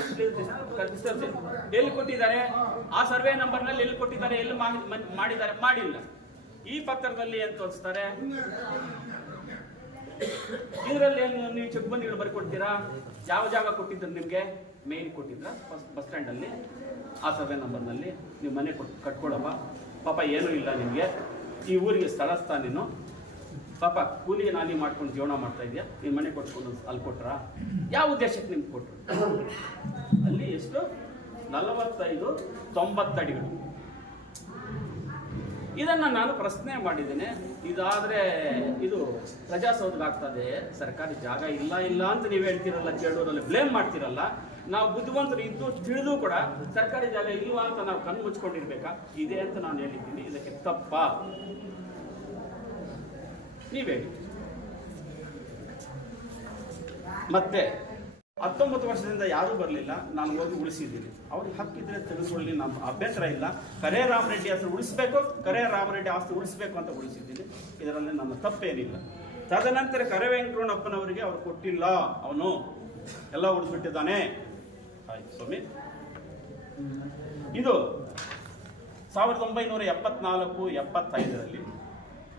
ಎಲ್ಲಿ ಕೊಟ್ಟಿದ್ದಾರೆ? ಆ ಸರ್ವೆ ನಂಬರ್ನಲ್ಲಿ ಎಲ್ಲಿ ಕೊಟ್ಟಿದ್ದಾರೆ? ಎಲ್ಲಿ ಮಾಡಿದ್ದಾರೆ? ಮಾಡಿಲ್ಲ. ಈ ಪತ್ರದಲ್ಲಿ ಏನ್ ತೋರಿಸ್ತಾರೆ? ಇದರಲ್ಲಿ ಏನು ನೀವು ಚೆಕ್ ಬಂದಿಗಳು ಬರ್ಕೊಡ್ತೀರಾ? ಯಾವ ಜಾಗ ಕೊಟ್ಟಿದ್ರು ನಿಮ್ಗೆ? ಮೇನ್ ಕೊಟ್ಟಿದ್ರ ಬಸ್ ಸ್ಟ್ಯಾಂಡ್ ಅಲ್ಲಿ. ಆ ಸರ್ವೆ ನಂಬರ್ನಲ್ಲಿ ನೀವು ಮನೆ ಕೊಟ್ಟು ಕಟ್ಕೊಳಪ್ಪ. ಪಾಪ ಏನೂ ಇಲ್ಲ ನಿಮ್ಗೆ. ಈ ಊರಿಗೆ ಸ್ಥಳಸ್ಥ ನೀನು ಪಾಪ ಕೂಲಿ ನಾಲಿ ಮಾಡ್ಕೊಂಡು ಜೀವನ ಮಾಡ್ತಾ ಇದೆಯಾ? ನೀನು ಮನೆ ಕೊಟ್ಕೊಂಡು ಅಲ್ಲಿ ಕೊಟ್ರಾ? ಯಾವ ಉದ್ದೇಶಕ್ಕೆ ನಿಮ್ಗೆ ಕೊಟ್ರು? ಅಲ್ಲಿ ಎಷ್ಟು? ನಲವತ್ತೈದು, ತೊಂಬತ್ತಡಿಗಳು. ಇದನ್ನ ನಾನು ಪ್ರಶ್ನೆ ಮಾಡಿದ್ದೇನೆ. ಇದಾದ್ರೆ ಇದು ಪ್ರಜಾಸೌಧ ಆಗ್ತದೆ ಸರ್ಕಾರಿ ಜಾಗ ಇಲ್ಲ ಇಲ್ಲ ಅಂತ ನೀವು ಹೇಳ್ತಿರಲ್ಲ ಚೇಳೂರಲ್ಲಿ ಬ್ಲೇಮ್ ಮಾಡ್ತಿರಲ್ಲ. ನಾವು ಬುದ್ಧಿವಂತರು ಇದ್ದು ತಿಳಿದು ಕೂಡ ಸರ್ಕಾರಿ ಜಾಗ ಇಲ್ವಾ ಅಂತ ನಾವು ಕಣ್ಣು ಮುಚ್ಕೊಂಡಿರ್ಬೇಕಾ? ಇದೆ ಅಂತ ನಾನು ಹೇಳಿದ್ದೀನಿ. ಇದಕ್ಕೆ ತಪ್ಪಾ? ನೀವೇಳಿ ಮತ್ತೆ, ಹತ್ತೊಂಬತ್ತು ವರ್ಷದಿಂದ ಯಾರೂ ಬರಲಿಲ್ಲ, ನಾನು ಹೋಗಿ ಉಳಿಸಿದ್ದೀನಿ. ಅವ್ರಿಗೆ ಹಕ್ಕಿದ್ರೆ ತಿಳಿಸ್ಕೊಳ್ಳಿ ನಮ್ಮ ಅಭ್ಯಂತರ ಇಲ್ಲ. ಕರೆ ರಾಮರೆಡ್ಡಿ ಹೆಸರು ಉಳಿಸ್ಬೇಕು, ಕರೆ ರಾಮರೆಡ್ಡಿ ಆಸ್ತಿ ಉಳಿಸ್ಬೇಕು ಅಂತ ಉಳಿಸಿದ್ದೀನಿ. ಇದರಲ್ಲಿ ನನ್ನ ತಪ್ಪೇನಿಲ್ಲ. ತದನಂತರ ಕರೆ ವೆಂಕಟರಮಣಪ್ಪನವರಿಗೆ ಅವ್ರು ಕೊಟ್ಟಿಲ್ಲ. ಅವನು ಎಲ್ಲ ಉಳಿದ್ಬಿಟ್ಟಿದ್ದಾನೆ ಆಯ್ತು, ಸ್ವಾಮಿ. ಇದು ಸಾವಿರದ ಒಂಬೈನೂರ ಎಪ್ಪತ್ನಾಲ್ಕು, ಎಪ್ಪತ್ತೈದರಲ್ಲಿ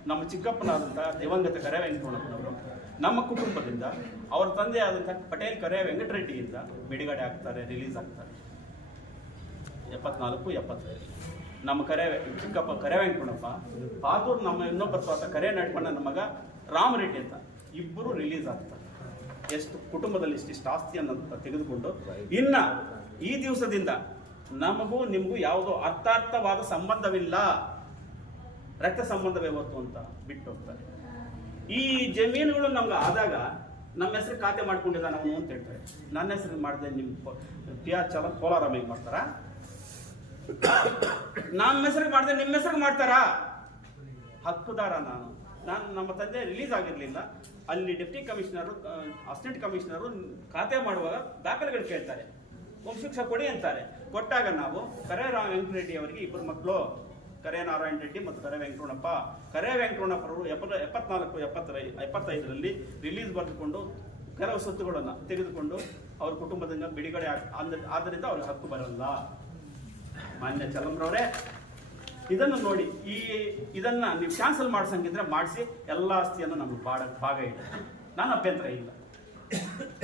ನಮ್ಮ ಚಿಕ್ಕಪ್ಪನಾದಂಥ ದಿವಂಗತ ಕರೆ ವೆಂಕಟರಮಣಪ್ಪನವರು ನಮ್ಮ ಕುಟುಂಬದಿಂದ ಅವರ ತಂದೆ ಆದಂಥ ಪಟೇಲ್ ಕರೆ ವೆಂಕಟರೆಡ್ಡಿಯಿಂದ ಬಿಡುಗಡೆ ಆಗ್ತಾರೆ, ರಿಲೀಸ್ ಆಗ್ತಾರೆ. ಎಪ್ಪತ್ನಾಲ್ಕು, ಎಪ್ಪತ್ತೈದು. ನಮ್ಮ ಕರೆ, ಚಿಕ್ಕಪ್ಪ ಕರೆ ವೆಂಕಟಪ್ಪ ಪಾದೂರು ನಮ್ಮ ಇನ್ನೊಬ್ಬ ಸ್ವಾತ ಕರೆ ನಡ್ಕೊಂಡ ಮಗ ರಾಮರೆಡ್ಡಿ ಅಂತ ಇಬ್ಬರು ರಿಲೀಸ್ ಆಗ್ತಾರೆ. ಎಷ್ಟು ಕುಟುಂಬದಲ್ಲಿ ಇಷ್ಟಿಷ್ಟು ಆಸ್ತಿಯನ್ನು ತೆಗೆದುಕೊಂಡು ಇನ್ನ ಈ ದಿವಸದಿಂದ ನಮಗೂ ನಿಮಗೂ ಯಾವುದೋ ಅರ್ಥಾರ್ಥವಾದ ಸಂಬಂಧವಿಲ್ಲ. ರಕ್ತ ಸಂಬಂಧವೇ ಹೊತ್ತು ಅಂತ ಬಿಟ್ಟು ಹೋಗ್ತಾರೆ. ಈ ಜಮೀನುಗಳು ನಮ್ಗೆ ಆದಾಗ ನಮ್ಮ ಹೆಸರು ಖಾತೆ ಮಾಡ್ಕೊಂಡಿಲ್ಲ ನಾವು ಅಂತ ಹೇಳ್ತಾರೆ. ನನ್ನ ಹೆಸರು ಮಾಡಿದೆ ನಿಮ್ಮ ಪಿ ಆರ್ ಚಾಲ ಕೋಲಾರಮ್ಮಗೆ ಮಾಡ್ತಾರಾ? ನಮ್ಮ ಹೆಸರಿಗೆ ಮಾಡಿದೆ ನಿಮ್ಮ ಹೆಸರಿಗೆ ಮಾಡ್ತಾರಾ? ಹಕ್ಕುದಾರ ನಾನು. ನಾನು ನಮ್ಮ ತಂದೆ ರಿಲೀಸ್ ಆಗಿರಲಿಲ್ಲ. ಅಲ್ಲಿ ಡೆಪ್ಟಿ ಕಮಿಷನರು ಅಸಿಸ್ಟೆಂಟ್ ಕಮಿಷನರು ಖಾತೆ ಮಾಡುವಾಗ ದಾಖಲೆಗಳು ಕೇಳ್ತಾರೆ. ವಂಶಿಕ್ಷ ಕೊಡಿ ಅಂತಾರೆ. ಕೊಟ್ಟಾಗ ನಾವು ಕರೆ ರಾಮ್ ವೆಂಕಟರೆಡ್ಡಿ ಅವರಿಗೆ ಇಬ್ಬರು ಮಕ್ಕಳು ಕರೆ ನಾರಾಯಣ ರೆಡ್ಡಿ ಮತ್ತು ಕರೆ ವೆಂಕಟರಣಪ್ಪ ಕರೆ ವೆಂಕಟರಮಣಪ್ಪರು ಎಪ್ಪತ್ತ, ಎಪ್ಪತ್ನಾಲ್ಕು ಎಪ್ಪತ್ತೈ ಎಪ್ಪತ್ತೈದರಲ್ಲಿ ರಿಲೀಸ್ ಬರೆದುಕೊಂಡು ಕೆಲವು ಸೊತ್ತುಗಳನ್ನು ತೆಗೆದುಕೊಂಡು ಅವ್ರ ಕುಟುಂಬದಿಂದ ಬಿಡುಗಡೆ ಆದ್ದರಿಂದ ಅವ್ರಿಗೆ ಹಕ್ಕು ಬರಲ್ಲ. ಮಾನ್ಯ ಚಲಂಬ್ರವರೇ, ಇದನ್ನು ನೋಡಿ, ಈ, ಇದನ್ನ ನೀವು ಕ್ಯಾನ್ಸಲ್ ಮಾಡಿಸಂಗಿದ್ರೆ ಮಾಡಿಸಿ ಎಲ್ಲ ಆಸ್ತಿಯನ್ನು ನಮ್ಗೆ ಭಾಗ ಭಾಗ ಇಡಿ ನಾನು ಅಭ್ಯಂತರ ಇಲ್ಲ.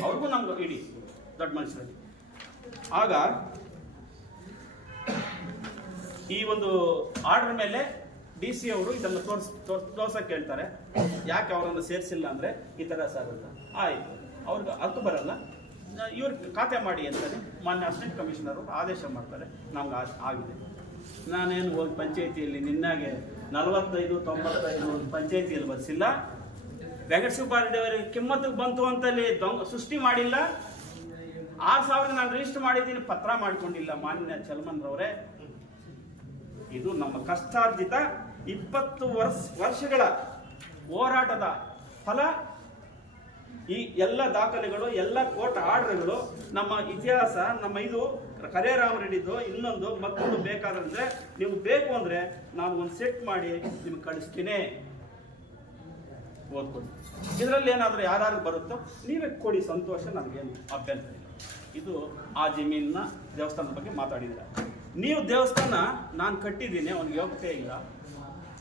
ಅವ್ರಿಗೂ ನಮ್ಗೆ ಇಡಿ ದೊಡ್ಡ ಮನುಷ್ಯರಲ್ಲಿ ಆಗ ಈ ಒಂದು ಆರ್ಡರ್ ಮೇಲೆ ಡಿ ಸಿ ಅವರು ಇದನ್ನು ತೋರ್ಸ್ ತೋರ್ಸಕ್ಕೆ ಹೇಳ್ತಾರೆ ಯಾಕೆ ಅವರನ್ನು ಸೇರಿಸಿಲ್ಲ ಅಂದ್ರೆ ಈ ಥರ ಸರ್ ಅಂತ. ಆಯ್ತು. ಅವ್ರಿಗೆ ಅರ್ಥ ಬರಲ್ಲ. ಇವ್ರ ಖಾತೆ ಮಾಡಿ ಅಂತಾನೆ ಮಾನ್ಯ ಅಸಿಸ್ಟೆಂಟ್ ಕಮಿಷನರ್ ಆದೇಶ ಮಾಡ್ತಾರೆ. ನಮ್ಗೆ ಆಗಿದೆ. ನಾನೇನು ಹೋಗಿ ಪಂಚಾಯಿತಿಯಲ್ಲಿ ನಿನ್ನಾಗೆ ನಲವತ್ತೈದು, ತೊಂಬತ್ತೈದು ಪಂಚಾಯತಿಯಲ್ಲಿ ಬರ್ಸಿಲ್ಲ. ವೆಂಕಟ ಅವರಿಗೆ ಕಿಮ್ಮತ್ತಿಗೆ ಬಂತು ಅಂತಲ್ಲಿ ದೊಂಗ ಸೃಷ್ಟಿ ಮಾಡಿಲ್ಲ. ಆರು ಸಾವಿರ ನಾನು ರಿಜಿಸ್ಟರ್ ಮಾಡಿದ್ದೀನಿ, ಪತ್ರ ಮಾಡ್ಕೊಂಡಿಲ್ಲ ಮಾನ್ಯ ಚಲ್ಮನ್ರವರೇ ಇದು ನಮ್ಮ ಕಷ್ಟಾರ್ಜಿತ ಇಪ್ಪತ್ತು ವರ್ಷ ವರ್ಷಗಳ ಹೋರಾಟದ ಫಲ. ಈ ಎಲ್ಲ ದಾಖಲೆಗಳು, ಎಲ್ಲ ಕೋರ್ಟ್ ಆರ್ಡರ್ಗಳು, ನಮ್ಮ ಇತಿಹಾಸ, ನಮ್ಮ ಇದು ಕರೆ ರಾಮರೆಡ್ಡಿದು ಇನ್ನೊಂದು ಮತ್ತೊಂದು ಬೇಕಾದ್ರೆ ನೀವು ಬೇಕು ಅಂದ್ರೆ ನಾನು ಒಂದು ಸೆಟ್ ಮಾಡಿ ನಿಮ್ಗೆ ಕಳಿಸ್ತೀನಿ. ಓದ್ಕೊಡಿ. ಇದರಲ್ಲಿ ಏನಾದರೂ ಯಾರು ಬರುತ್ತೋ ನೀವೇ ಕೊಡಿ ಸಂತೋಷ, ನನಗೇನು ಅಭ್ಯಂತರ ಇದು ಆ ಜಮೀನಿನ ದೇವಸ್ಥಾನದ ಬಗ್ಗೆ ಮಾತಾಡಿದ್ರೆ ನೀವು ದೇವಸ್ಥಾನ ನಾನು ಕಟ್ಟಿದ್ದೀನಿ ಅವ್ನಿಗೆ ಯೋಗ್ಯತೆ ಇಲ್ಲ.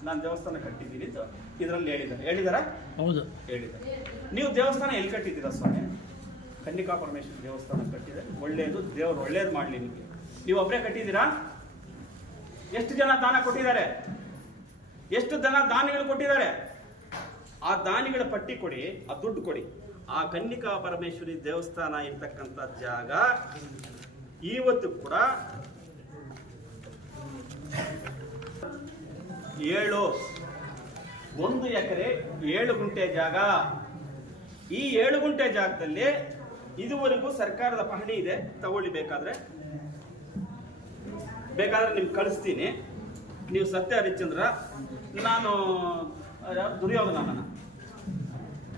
ನಾನು ದೇವಸ್ಥಾನ ಕಟ್ಟಿದ್ದೀನಿ ಅಂತ ಇದರಲ್ಲಿ ಹೇಳಿದ್ದಾರೆ. ಹೇಳಿದಾರ? ಹೌದು. ಹೇಳಿದ್ದಾರೆ. ನೀವು ದೇವಸ್ಥಾನ ಎಲ್ಲಿ ಕಟ್ಟಿದ್ದೀರಾ ಸ್ವಾಮಿ? ಕನ್ನಿಕಾ ಪರಮೇಶ್ವರ ದೇವಸ್ಥಾನ ಕಟ್ಟಿದೆ. ಒಳ್ಳೆಯದು ದೇವರು ಒಳ್ಳೇದು ಮಾಡಲಿ ನಿಮಗೆ. ನೀವು ಒಬ್ಬರೇ ಕಟ್ಟಿದ್ದೀರಾ? ಎಷ್ಟು ಜನ ದಾನ ಕೊಟ್ಟಿದ್ದಾರೆ? ಎಷ್ಟು ಜನ ದಾನಿಗಳು ಕೊಟ್ಟಿದ್ದಾರೆ? ಆ ದಾನಿಗಳ ಪಟ್ಟಿ ಕೊಡಿ ಆ ದುಡ್ಡು ಕೊಡಿ. ಆ ಕನ್ನಿಕಾ ಪರಮೇಶ್ವರಿ ದೇವಸ್ಥಾನ ಇರ್ತಕ್ಕಂಥ ಜಾಗ ಇವತ್ತು ಕೂಡ ಏಳು. ಒಂದು ಎಕರೆ ಏಳು ಗುಂಟೆ ಜಾಗ. ಈ ಏಳು ಗುಂಟೆ ಜಾಗದಲ್ಲಿ ಇದುವರೆಗೂ ಸರ್ಕಾರದ ಪಹಣಿ ಇದೆ, ತಗೊಳ್ಳಿ ಬೇಕಾದ್ರೆ. ಬೇಕಾದ್ರೆ ನಿಮ್ಗೆ ಕಳಿಸ್ತೀನಿ. ನೀವು ಸತ್ಯ ಹರಿಶ್ಚಂದ್ರ, ನಾನು ದುರ್ಯೋಧನ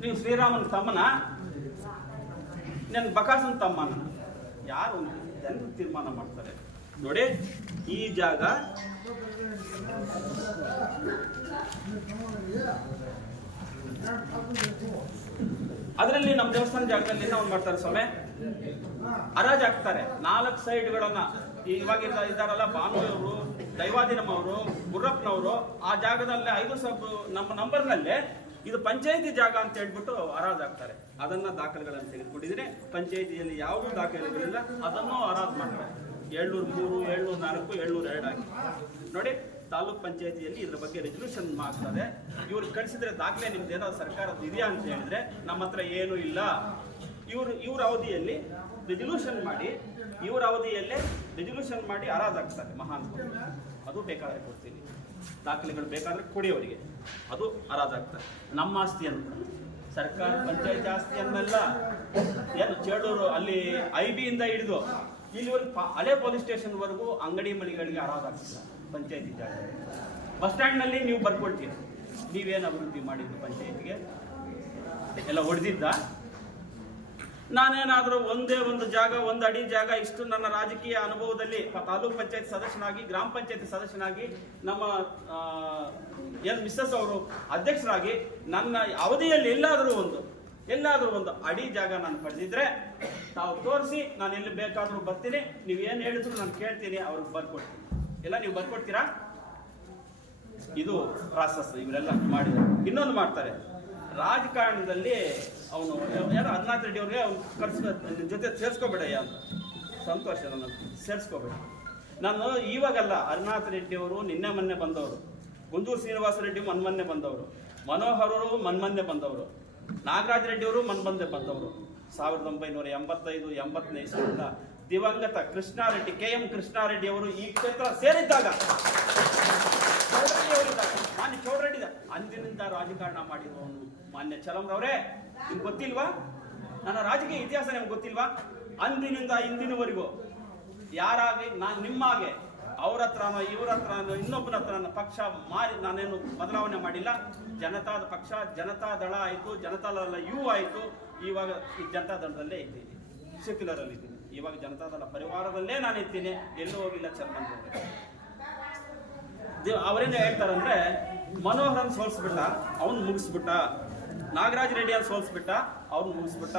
ನೀವು ಶ್ರೀರಾಮನ ತಮ್ಮನ, ನನ್ನ ಬಕಾಸನ ತಮ್ಮನ. ಯಾರು ಜನ ತೀರ್ಮಾನ ಮಾಡ್ತಾರೆ? ನೋಡಿ, ಈ ಜಾಗ ಅದರಲ್ಲಿ ನಮ್ಮ ದೇವಸ್ಥಾನ ಜಾಗದಲ್ಲಿ ಒಂದು ಮಾಡ್ತಾರೆ ಸ್ವಾಮಿ. ಅರಾಜ್ ಹಾಕ್ತಾರೆ ನಾಲ್ಕು ಸೈಡ್ಗಳನ್ನ ಇವಾಗ ಇದಾರಲ್ಲ ಇದ್ದಾರಲ್ಲ ಭಾನುವರು ದೈವಾದಿನಮ್ ಅವರು ಗುರ್ರಪ್ಪನವರು ಆ ಜಾಗದಲ್ಲಿ ಐದು ಸಬ್ ನಮ್ಮ ನಂಬರ್ನಲ್ಲೇ ಇದು ಪಂಚಾಯತಿ ಜಾಗ ಅಂತ ಹೇಳ್ಬಿಟ್ಟು ಅರಾಜ್ ಹಾಕ್ತಾರೆ ಅದನ್ನ ದಾಖಲೆಗಳನ್ನು ತೆಗೆದುಕೊಂಡಿದ್ರೆ ಪಂಚಾಯತಿಯಲ್ಲಿ ಯಾವುದೂ ದಾಖಲೆಗಳಿಲ್ಲ. ಅದನ್ನು ಅರಾಜ್ ಮಾಡ್ತಾರೆ. ಏಳ್ನೂರ ಮೂರು, ಏಳ್ನೂರ ನಾಲ್ಕು, ಏಳ್ನೂರ ಎರಡು ಆಗಿದೆ. ನೋಡಿ, ತಾಲೂಕ್ ಪಂಚಾಯತಿಯಲ್ಲಿ ಇದ್ರ ಬಗ್ಗೆ ರೆಸಲ್ಯೂಷನ್ ಮಾಡ್ತಾರೆ. ಇವ್ರು ಕಳಿಸಿದ್ರೆ ದಾಖಲೆ ನಿಮ್ದು ಏನಾದ್ರು ಸರ್ಕಾರದ ಇದೆಯಾ ಅಂತ ಹೇಳಿದ್ರೆ ನಮ್ಮ ಹತ್ರ ಏನೂ ಇಲ್ಲ. ಇವರು, ಇವ್ರ ಅವಧಿಯಲ್ಲಿ ರೆಸಲ್ಯೂಷನ್ ಮಾಡಿ, ಇವ್ರ ಅವಧಿಯಲ್ಲೇ ರೆಸಲ್ಯೂಷನ್ ಮಾಡಿ ಹರಾಜಾಗ್ತಾರೆ ಮಹಾನ್ ಅದು ಬೇಕಾದ್ರೆ ಕೊಡ್ತೀನಿ. ದಾಖಲೆಗಳು ಬೇಕಾದ್ರೆ ಕೊಡಿ ಅವರಿಗೆ. ಅದು ಹರಾಜಾಗ್ತಾರೆ ನಮ್ಮ ಆಸ್ತಿ ಅಂತ. ಸರ್ಕಾರ ಪಂಚಾಯತ್ ಆಸ್ತಿಯನ್ನೆಲ್ಲ ಏನು ಚೇಳೂರು ಅಲ್ಲಿ ಐ ಬಿಯಿಂದ ಹಿಡಿದು ಇಲ್ಲಿವರೆಗೂ ಒಂದು ಹಳೆ ಪೊಲೀಸ್ ಸ್ಟೇಷನ್ವರೆಗೂ ಅಂಗಡಿ ಮಳಿಗಳಿಗೆ ಹರಾಜಾಗ್ತಿಲ್ಲ ಪಂಚಾಯತಿ ಜಾಗ ಬಸ್ ಸ್ಟ್ಯಾಂಡ್ನಲ್ಲಿ ನೀವು ಬರ್ಕೊಳ್ತೀರಿ. ನೀವೇನು ಅಭಿವೃದ್ಧಿ ಮಾಡಿದ್ದು ಪಂಚಾಯತಿಗೆ? ಎಲ್ಲ ಹೊಡೆದಿದ್ದ? ನಾನೇನಾದರೂ ಒಂದೇ ಒಂದು ಜಾಗ, ಒಂದು ಅಡಿ ಜಾಗ, ಇಷ್ಟು ನನ್ನ ರಾಜಕೀಯ ಅನುಭವದಲ್ಲಿ ತಾಲೂಕು ತಾಲೂಕ್ ಪಂಚಾಯತ್ ಸದಸ್ಯನಾಗಿ, ಗ್ರಾಮ ಪಂಚಾಯತ್ ಸದಸ್ಯನಾಗಿ ನಮ್ಮ ಎಲ್ ಮಿಸ್ಸಸ್ ಅವರು ಅಧ್ಯಕ್ಷರಾಗಿ ನನ್ನ ಅವಧಿಯಲ್ಲಿ ಎಲ್ಲಾದರೂ ಒಂದು ಎಲ್ಲಾದರೂ ಒಂದು ಅಡಿ ಜಾಗ ನಾನು ಪಡೆದಿದ್ರೆ ತಾವು ತೋರಿಸಿ, ನಾನು ಎಲ್ಲಿ ಬೇಕಾದರೂ ಬರ್ತೀನಿ. ನೀವು ಏನು ಹೇಳಿದ್ರು ನಾನು ಕೇಳ್ತೀನಿ, ಅವ್ರಿಗೆ ಬರ್ಕೊಡ್ತೀನಿ. ಎಲ್ಲ ನೀವು ಬರ್ಕೊಡ್ತೀರಾ? ಇದು ಪ್ರಾಸೆಸ್ ಇವರೆಲ್ಲ ಮಾಡಿದ್ದಾರೆ. ಇನ್ನೊಂದು ಮಾಡ್ತಾರೆ. ರಾಜಕಾರಣದಲ್ಲಿ ಅವನು, ಯಾರು ಹದಿನಾಥ್ ರೆಡ್ಡಿ ಅವ್ರಿಗೆ ಅವ್ನು ಕರ್ಸ್, ನಿನ್ ಜೊತೆ ಸೇರಿಸ್ಕೋಬೇಡಯ್ಯ ಅಂತ. ಸಂತೋಷ ನನ್ನ ಸೇರಿಸ್ಕೋಬೇಡ. ನಾನು ಇವಾಗಲ್ಲ ಅರ್ನಾಥ್ ರೆಡ್ಡಿ ಅವರು ನಿನ್ನೆ ಮೊನ್ನೆ ಬಂದವರು. ಗುಂದೂರು ಶ್ರೀನಿವಾಸ ರೆಡ್ಡಿ ಮನ್ಮನ್ನೆ ಬಂದವರು. ಮನೋಹರರು ಮನ್ಮನ್ನೆ ಬಂದವರು. ನಾಗರಾಜ್ ರೆಡ್ಡಿ ಅವರು ಬಂದೆ ಬಂದವರು. ಸಾವಿರದ ಒಂಬೈನೂರ ಎಂಬತ್ತೈದು, ಎಂಬತ್ತನೇ ಇಸ್ವಿಯಿಂದ ದಿವಂಗತ ಕೃಷ್ಣಾರೆಡ್ಡಿ ಕೆ ಎಂ ಕೃಷ್ಣಾರೆಡ್ಡಿ ಅವರು ಈ ಕ್ಷೇತ್ರ ಸೇರಿದ್ದಾಗ. ಮಾನ್ಯ ಚೌಡರೆಡ್ಡಿ ಅಂದಿನಿಂದ ರಾಜಕಾರಣ ಮಾಡಿರೋನು ಮಾನ್ಯ ಚಲಂರವರೇ ನಿಮ್ಗೆ ಗೊತ್ತಿಲ್ವಾ? ನನ್ನ ರಾಜಕೀಯ ಇತಿಹಾಸ ನಿಮ್ಗೆ ಗೊತ್ತಿಲ್ವಾ? ಅಂದಿನಿಂದ ಇಂದಿನವರೆಗೂ ಯಾರಾಗಿ ನಾನು ನಿಮ್ಮಾಗೆ ಅವ್ರ ಹತ್ರನೋ ಇವ್ರ ಹತ್ರನೋ ಇನ್ನೊಬ್ಬನ ಹತ್ರನೋ ಪಕ್ಷ ಮಾರಿ ನಾನೇನು ಬದಲಾವಣೆ ಮಾಡಿಲ್ಲ. ಜನತಾದ ಪಕ್ಷ, ಜನತಾ ದಳ ಆಯಿತು ಜನತಾ ದಳ ಯು ಆಯಿತು. ಇವಾಗ ಈ ಜನತಾ ದಳದಲ್ಲೇ ಇದ್ದೀನಿ. ಸೆಕ್ಯುಲರ್ ಅಲ್ಲಿ ಇದ್ದೀನಿ. ಇವಾಗ ಜನತಾ ದಳ ಪರಿವಾರದಲ್ಲೇ ನಾನು ಇದ್ದೀನಿ ಎಲ್ಲೂ ಹೋಗಿಲ್ಲ ದೇವ್ ಅವರೇನು ಹೇಳ್ತಾರಂದ್ರೆ, ಮನೋಹರನ್ ಸೋಲ್ಸ್ಬಿಟ್ಟ, ಅವ್ನು ಮುಗಿಸ್ಬಿಟ್ಟ. ನಾಗರಾಜ್ ರೆಡ್ಡಿ ಅಲ್ಲಿ ಸೋಲ್ಸ್ಬಿಟ್ಟ ಅವ್ರನ್ನ ಮುಗಿಸ್ಬಿಟ್ಟ.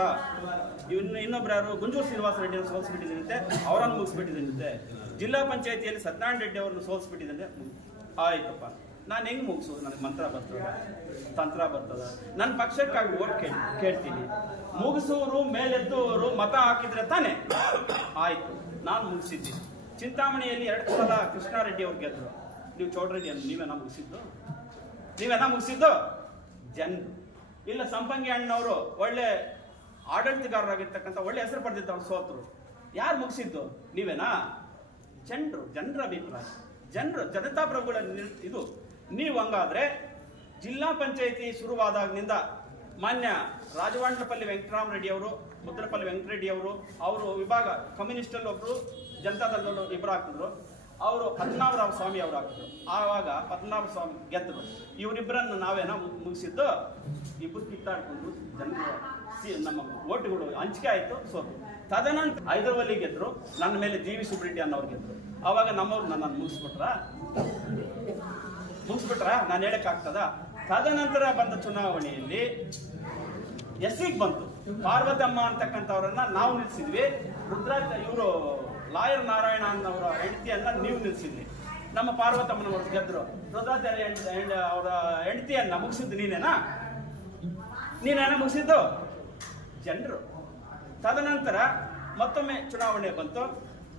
ಇನ್ನು ಇನ್ನೊಬ್ರು ಯಾರು? ಗುಂಜೂರು ಶ್ರೀನಿವಾಸ ರೆಡ್ಡಿ ಅಂತ ಸೋಲ್ಸ್ಬಿಟ್ಟಿದಂತೆ ಅವರನ್ನು ಮುಗಿಸ್ಬಿಟ್ಟಿದಂತೆ ಜಿಲ್ಲಾ ಪಂಚಾಯತಿಯಲ್ಲಿ ಸತ್ಯನಾರಾಯಣ ರೆಡ್ಡಿ ಅವ್ರನ್ನ ಸೋಲ್ಸ್ಬಿಟ್ಟಿದಂತೆ ಆಯ್ತಪ್ಪ. ನಾನು ಹೆಂಗೆ ಮುಗಿಸೋದು? ನನಗೆ ಮಂತ್ರ ಬರ್ತದ? ತಂತ್ರ ಬರ್ತದ? ನನ್ನ ಪಕ್ಷಕ್ಕಾಗಿ ಓಟ್ ಕೇಳಿ, ಕೇಳ್ತೀನಿ. ಮುಗಿಸೋರು ಮೇಲೆದ್ದವರು ಮತ ಹಾಕಿದ್ರೆ ತಾನೇ? ಆಯಿತು. ನಾನು ಮುಗಿಸಿದ್ದೀನಿ ಚಿಂತಾಮಣಿಯಲ್ಲಿ ಎರಡು ಸಲ ಕೃಷ್ಣಾರೆಡ್ಡಿ ಅವ್ರು ಗೆದ್ದರು ನೀವು ಚೌಡ್ರೆಡ್ಡಿ ಅಂತ ನೀವೇನ ಮುಗಿಸಿದ್ದು? ನೀವೇನ ಮುಗಿಸಿದ್ದು? ಜನರು. ಇಲ್ಲ, ಸಂಪಂಗಿ ಅಣ್ಣವರು ಒಳ್ಳೆ ಆಡಳಿತಗಾರರಾಗಿರ್ತಕ್ಕಂಥ ಒಳ್ಳೆ ಹೆಸರು ಪಡೆದಿದ್ದವ್ರು ಸೋತರು. ಯಾರು ಮುಗಿಸಿದ್ದು? ನೀವೇನಾ? ಜನರು, ಜನರ ಅಭಿಪ್ರಾಯ. ಜನರು ಜನತಾ ಪ್ರಭುಗಳ ಇದು. ನೀವು ಹಂಗಾದ್ರೆ ಜಿಲ್ಲಾ ಪಂಚಾಯಿತಿ ಶುರುವಾದಾಗಿನಿಂದ ಮಾನ್ಯ ರಾಜವಾಂಡ್ಲಪಲ್ಲಿ ವೆಂಕಟರಾಮ್ ರೆಡ್ಡಿ ಅವರು, ಮುದ್ರಪಲ್ಲಿ ವೆಂಕಟರೆಡ್ಡಿ ಅವರು ಅವರು ವಿಭಾಗ ಕಮ್ಯುನಿಸ್ಟಲ್ಲಿ ಒಬ್ರು ಜನತಾದಳದಲ್ಲೂ ಇಬ್ಬರು ಹಾಕಿದ್ರು ಅವರು ಪದ್ಮನಾಭರಾಮ ಸ್ವಾಮಿ ಅವರು ಹಾಕಿದ್ರು ಆವಾಗ ಪದ್ಮನಾಭ ಸ್ವಾಮಿ ಗೆದ್ದರು. ಇವರಿಬ್ಬರನ್ನು ನಾವೇನೋ ಮುಗಿಸಿದ್ದು ಇಬ್ಬರು ಕಿತ್ತಾಡ್ಕೊಂಡು ಜನರು ಸಿ, ನಮ್ಮ ಓಟುಗಳು ಹಂಚಿಕೆ ಆಯಿತು, ಸೋತು. ತದನಂತರ ಹೈದರಾಬಾದಿ ಗೆದ್ರು. ನನ್ನ ಮೇಲೆ ಜಿ ವಿ ಸುಬ್ರೆಡ್ಡಿ ಅನ್ನೋರು ಗೆದ್ರು. ಆವಾಗ ನಮ್ಮವ್ರು ನನ್ನನ್ನು ಮುಗಿಸ್ಬಿಟ್ರ? ಮುಗಿಸ್ಬಿಟ್ರ? ನಾನು ಹೇಳಕ್ಕಾಗ್ತದ ತದನಂತರ ಬಂದ ಚುನಾವಣೆಯಲ್ಲಿ ಎಸ್ಸಿಗೆ ಬಂತು. ಪಾರ್ವತಮ್ಮ ಅಂತಕ್ಕಂಥವ್ರನ್ನ ನಾವು ನಿಲ್ಲಿಸಿದ್ವಿ ರುದ್ರಾಜ ಇವರು ಲಾಯರ್ ನಾರಾಯಣ ಅನ್ನೋರ ಹೆಂಡತಿಯನ್ನ ನೀವು ನಿಲ್ಸಿದ್ವಿ ನಮ್ಮ ಪಾರ್ವತಮ್ಮನವರು ಗೆದ್ರು. ರುದ್ರಾಚಾರ್ಯ ಅವರ ಹೆಂಡತಿಯನ್ನ ಮುಗಿಸಿದ್ದು ನೀನೇನಾ? ನೀನೇನ ಮುಗಿಸಿದ್ದು? ಜನರು. ತದನಂತರ ಮತ್ತೊಮ್ಮೆ ಚುನಾವಣೆ ಬಂತು.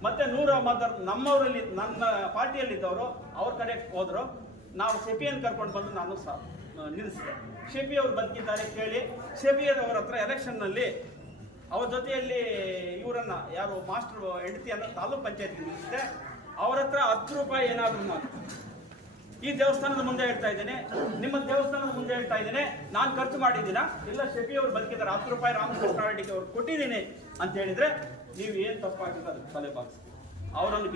ಮತ್ತೆ ನೂರ ಮದರ್, ನಮ್ಮವರಲ್ಲಿ, ನನ್ನ ಪಾರ್ಟಿಯಲ್ಲಿದ್ದವರು ಅವ್ರ ಕಡೆ ಹೋದ್ರು. ನಾವು ಶೆಪಿಯನ್ನು ಕರ್ಕೊಂಡು ಬಂದು ನಾನು ಸಹ ನಿಲ್ಲಿಸಿದೆ ಶೆಫಿ ಅವರು ಬದುಕಿದ್ದಾರೆ ಕೇಳಿ. ಶೆಫಿಯರ್ ಅವರ ಹತ್ರ ಎಲೆಕ್ಷನ್ನಲ್ಲಿ ಅವ್ರ ಜೊತೆಯಲ್ಲಿ ಇವರನ್ನ ಯಾರು ಮಾಸ್ಟರ್ ಹೆಂಡತಿಯನ್ನ ತಾಲೂಕ್ ಪಂಚಾಯತ್ಗೆ ನಿಲ್ಲಿಸಿದೆ ಅವ್ರ ಹತ್ರ ಹತ್ತು ರೂಪಾಯಿ ಏನಾದ್ರು ಈ ದೇವಸ್ಥಾನದ ಮುಂದೆ ಹೇಳ್ತಾ ಇದ್ದೇನೆ. ನಿಮ್ಮ ದೇವಸ್ಥಾನದ ಮುಂದೆ ಹೇಳ್ತಾ ಇದ್ದೇನೆ. ನಾನು ಖರ್ಚು ಮಾಡಿದ್ದೀನ? ಇಲ್ಲ ಶೆಫಿ ಅವರು ಬದುಕಿದ್ದಾರೆ ಹತ್ತು ರೂಪಾಯಿ ರಾಮಕೃಷ್ಣ ರೆಡ್ಡಿಗೆ ಅವ್ರು ಕೊಟ್ಟಿದ್ದೀನಿ ಅಂತ ಹೇಳಿದ್ರೆ, ನೀವು ಏನು ಅದಕ್ಕೆ ತಲೆ ಬಾಗಿಸಿ. ಅವರನ್ನು